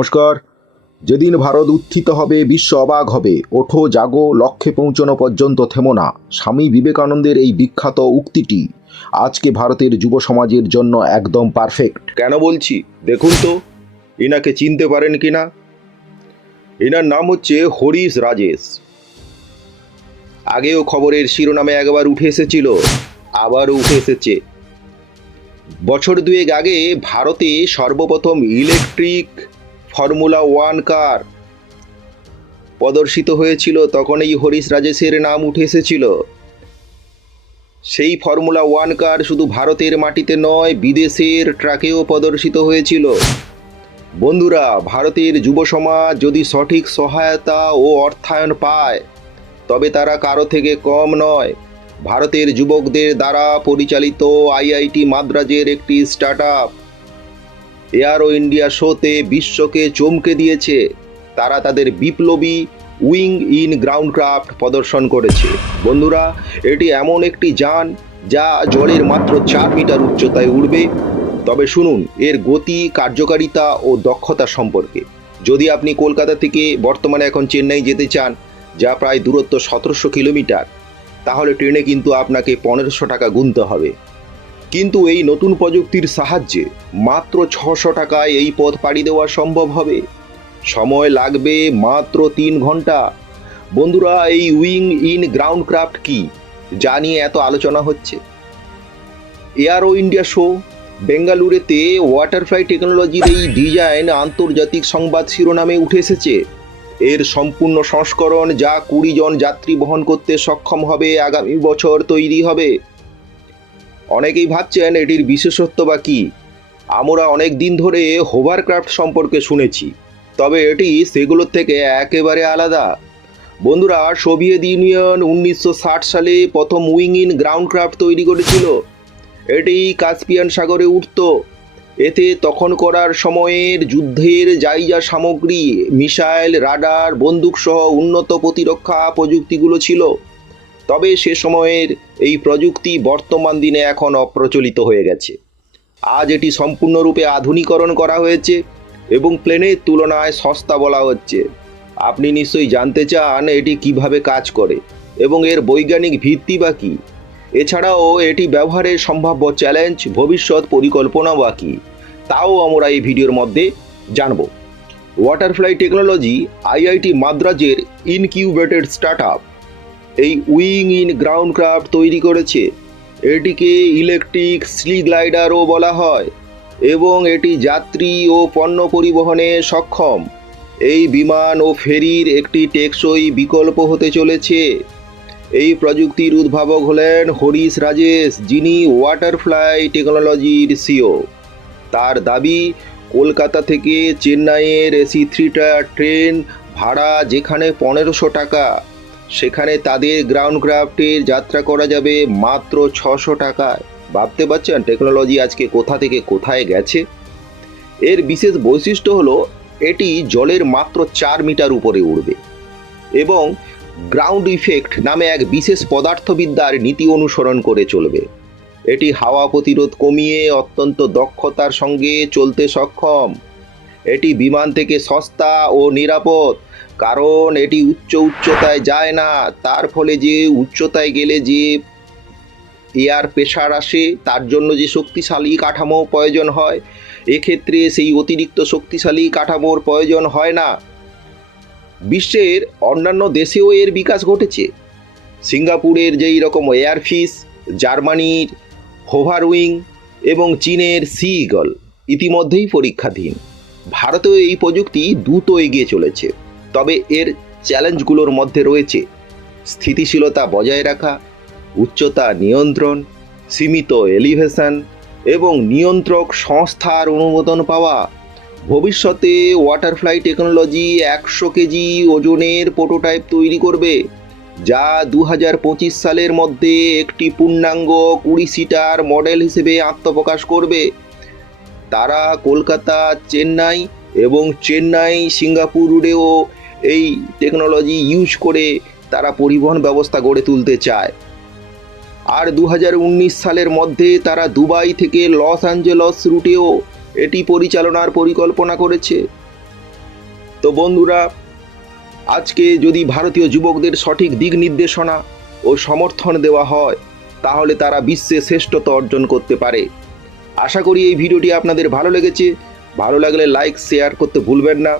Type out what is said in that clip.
নমস্কার। যেদিন ভারত উত্থিত হবে, বিশ্ব অবাক হবে। ওঠো, জাগো, লক্ষ্যে পৌঁছানো পর্যন্ত থেমো না। স্বামী বিবেকানন্দের এই বিখ্যাত উক্তিটি আজকে ভারতের যুব সমাজের জন্য একদম পারফেক্ট কেন বলছি? দেখুন তো এনাকে চিনতে পারেন কি না? এনার নাম হচ্ছে হরিশ রাজেশ। আগেও খবরের শিরোনামে একবার উঠে এসেছিল, আবারও উঠে এসেছে। বছর দুয়েক আগে ভারতে সর্বপ্রথম ইলেকট্রিক ফর্মুলা ওয়ান কার? প্রদর্শিত হয়েছিল তখন এই হরিশ রাজেশের নাম উঠে এসেছিল। সেই ফর্মুলা ওয়ান কার শুধু ভারতের মাটিতে নয়, বিদেশের ট্রাকেও প্রদর্শিত হয়েছিল। বন্ধুরা, ভারতের যুব সমাজ যদি সঠিক সহায়তা ও অর্থায়ন পায়, তবে তারা কারও থেকে কম নয়। ভারতের যুবকদের দ্বারা পরিচালিত আইআইটি মাদ্রাজের একটি স্টার্ট আপ এয়ারো ইন্ডিয়া শোতে বিশ্বকে চমকে দিয়েছে। তারা তাদের বিপ্লবী উইং ইন গ্রাউন্ড ক্রাফট প্রদর্শন করেছে। বন্ধুরা, এটি এমন একটি যান যা জলের মাত্র চার মিটার উচ্চতায় উড়বে। তবে শুনুন, এর গতি, কার্যকারিতা ও দক্ষতা সম্পর্কে। যদি আপনি কলকাতা থেকে বর্তমানে এখন চেন্নাই যেতে চান, যা প্রায় দূরত্ব সতেরোশো কিলোমিটার, তাহলে ট্রেনে কিন্তু আপনাকে পনেরোশো টাকা গুনতে হবে। কিন্তু এই নতুন প্রযুক্তির সাহায্যে মাত্র ছশো টাকায় এই পথ পাড়ি দেওয়া সম্ভব হবে। সময় লাগবে মাত্র তিন ঘণ্টা। বন্ধুরা, এই উইং ইন গ্রাউন্ড ক্রাফট কি, যা নিয়ে এত আলোচনা হচ্ছে? এয়ারো ইন্ডিয়া শো, বেঙ্গালুরুতে ওয়াটারফ্লাই টেকনোলজির এই ডিজাইন আন্তর্জাতিক সংবাদ শিরোনামে উঠে এসেছে। এর সম্পূর্ণ সংস্করণ যা কুড়ি জন যাত্রী বহন করতে সক্ষম হবে আগামী বছর তৈরি হবে। অনেকেই ভাবছেন এটির বিশেষত্ব বা কী? আমরা অনেক দিন ধরে হোভারক্রাফট সম্পর্কে শুনেছি, তবে এটি সেগুলোর থেকে একেবারে আলাদা। বন্ধুরা, সোভিয়েত ইউনিয়ন উনিশশো ষাট সালে প্রথম উইং ইন গ্রাউন্ড ক্রাফট তৈরি করেছিল। এটি কাস্পিয়ান সাগরে উঠত। এতে তখন করার সময়ের যুদ্ধের জায়গা সামগ্রী, মিসাইল, রাডার, বন্দুকসহ উন্নত প্রতিরক্ষা প্রযুক্তিগুলো ছিল। তবে সে সময়ের এই প্রযুক্তি বর্তমান দিনে এখন অপ্রচলিত হয়ে গেছে। আজ এটি সম্পূর্ণরূপে আধুনিকরণ করা হয়েছে এবং প্লেনের তুলনায় সস্তা বলা হচ্ছে। আপনি নিশ্চয়ই জানতে চান এটি কীভাবে কাজ করে এবং এর বৈজ্ঞানিক ভিত্তি বা কী। এছাড়াও এটি ব্যবহারের সম্ভাব্য চ্যালেঞ্জ, ভবিষ্যৎ পরিকল্পনা বা কী, তাও আমরা এই ভিডিওর মধ্যে জানব। ওয়াটারফ্লাই টেকনোলজি আইআইটি মাদ্রাজের ইনকিউবেটেড স্টার্ট আপ এই উইং ইন গ্রাউন্ড ক্রাফট তৈরি করেছে। এটিকে ইলেকট্রিক স্লি গ্লাইডারও বলা হয় এবং এটি যাত্রী ও পণ্য পরিবহনে সক্ষম। এই বিমান ও ফেরির একটি টেকসই বিকল্প হতে চলেছে। এই প্রযুক্তির উদ্ভাবক হলেন হরিশ রাজেশ, যিনি ওয়াটারফ্লাই টেকনোলজির সিও। তার দাবি, কলকাতা থেকে চেন্নাইয়ের এসি থ্রি টায়ার ট্রেন ভাড়া যেখানে পনেরোশো টাকা সেখানে তাদের গ্রাউন্ড ক্রাফটের যাত্রা করা যাবে মাত্র ছশো টাকায়। ভাবতে পারছেন টেকনোলজি আজকে কোথা থেকে কোথায় গেছে? এর বিশেষ বৈশিষ্ট্য হলো, এটি জলের মাত্র চার মিটার উপরে উড়বে এবং গ্রাউন্ড ইফেক্ট নামে এক বিশেষ পদার্থবিদ্যার নীতি অনুসরণ করে চলবে। এটি হাওয়া প্রতিরোধ কমিয়ে অত্যন্ত দক্ষতার সঙ্গে চলতে সক্ষম। এটি বিমান থেকে সস্তা ও নিরাপদ, কারণ এটি উচ্চ উচ্চতায় যায় না। তার ফলে যে উচ্চতায় গেলে যে এয়ার প্রেশার আসে, তার জন্য যে শক্তিশালী কাঠামো প্রয়োজন হয়, এক্ষেত্রে সেই অতিরিক্ত শক্তিশালী কাঠামোর প্রয়োজন হয় না। বিশ্বের অন্যান্য দেশেও এর বিকাশ ঘটেছে। সিঙ্গাপুরের যেই রকম এয়ারফিস জার্মানির হোভারউইং এবং চীনের সি ইগল ইতিমধ্যেই পরীক্ষাধীন। ভারতেও এই প্রযুক্তি দ্রুত এগিয়ে চলেছে। তবে এর চ্যালেঞ্জগুলোর মধ্যে রয়েছে স্থিতিশীলতা বজায় রাখা, উচ্চতা নিয়ন্ত্রণ, সীমিত এলিভেশন এবং নিয়ন্ত্রক সংস্থার অনুমোদন পাওয়া। ভবিষ্যতে ওয়াটারফ্লাই টেকনোলজি একশো কেজি ওজনের প্রোটোটাইপ তৈরি করবে, যা দু সালের মধ্যে একটি পূর্ণাঙ্গ কুড়ি সিটার মডেল হিসেবে আত্মপ্রকাশ করবে। তারা কলকাতা, চেন্নাই এবং চেন্নাই, সিঙ্গাপুর রুটেও এই টেকনোলজি ইউজ করে তারা পরিবহন ব্যবস্থা গড়ে তুলতে চায়। আর দু হাজার উনিশ সালের মধ্যে তারা দুবাই থেকে লস অ্যাঞ্জেলস রুটেও এটি পরিচালনার পরিকল্পনা করেছে। তো বন্ধুরা, আজকে যদি ভারতীয় যুবকদের সঠিক দিক নির্দেশনা ও সমর্থন দেওয়া হয়, তাহলে তারা বিশ্বে শ্রেষ্ঠতা অর্জন করতে পারে। আশা করি এই ভিডিওটি আপনাদের ভালো লেগেছে। ভালো লাগলে লাইক শেয়ার করতে ভুলবেন না।